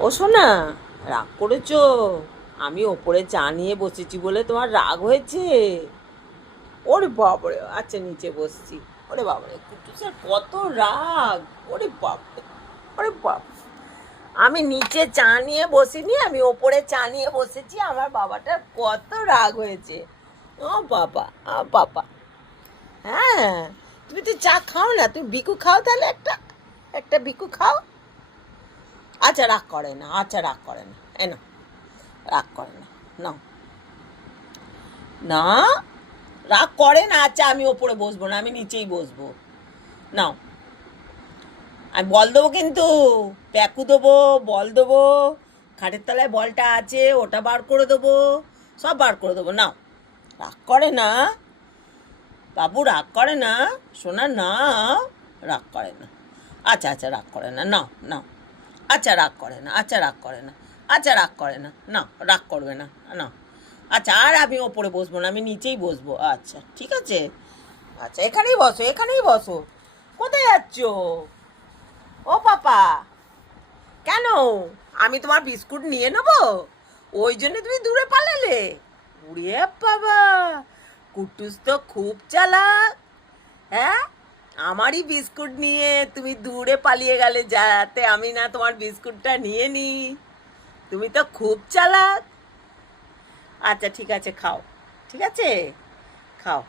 ও শোনা, রাগ করেছো? আমি ওপরে চা নিয়ে বসেছি বলে তোমার রাগ হয়েছে? ওরে বাবারে, আচ্ছা নিচে বসছি। ওরে বাবারে, কুটুসের কত রাগ! ওরে বাপরে, ওরে বাপ! আমি নিচে চা নিয়ে বসিনি, আমি ওপরে চা নিয়ে বসেছি। আমার বাবাটার কত রাগ হয়েছে! ও বাবা, বাবা! হ্যাঁ, তুমি তো চা খাও না, তুমি বিকু খাও তাহলে একটা, একটা বিকু খাও। আচ্ছা রাগ করে না, আচ্ছা রাগ করে না, এনো, রাগ করে না, নাও। না, রাগ করে না। আচ্ছা আমি ওপরে বসবো না, আমি নিচেই বসবো। নাও, আমি বল দেবো কিন্তু, প্যাকু দেবো, বল দেবো। খাটের তলায় বলটা আছে, ওটা বার করে দেবো, সব বার করে দেবো। নাও, রাগ করে না বাবু, রাগ করে না। শোনা না, রাগ করে না। আচ্ছা আচ্ছা, রাগ করে না, নাও নাও। আচ্ছা রাগ করে না, আচ্ছা রাগ করে না, আচ্ছা রাগ করে না, নাও রাগ করবে না, নাও। আচ্ছা আর আমি ওপরে বসবো না, আমি নিচেই বসবো। আচ্ছা ঠিক আছে। আচ্ছা এখানেই বসো, এখানেই বসো। কোথায় যাচ্ছ? ও পাপা, কেন? আমি তোমার বিস্কুট নিয়ে নেবো, ওই জন্য তুমি দূরে পালালে? উড়িয়ে বাবা, কুটুস তো খুব চালাক। হ্যাঁ, আমারই বিস্কুট নিয়ে তুমি দূরে পালিয়ে গেলে, যাতে আমি না তোমার বিস্কুটটা নিয়ে নিই। তুমি তো খুব চালাক। আচ্ছা ঠিক আছে, খাও। ঠিক আছে, খাও।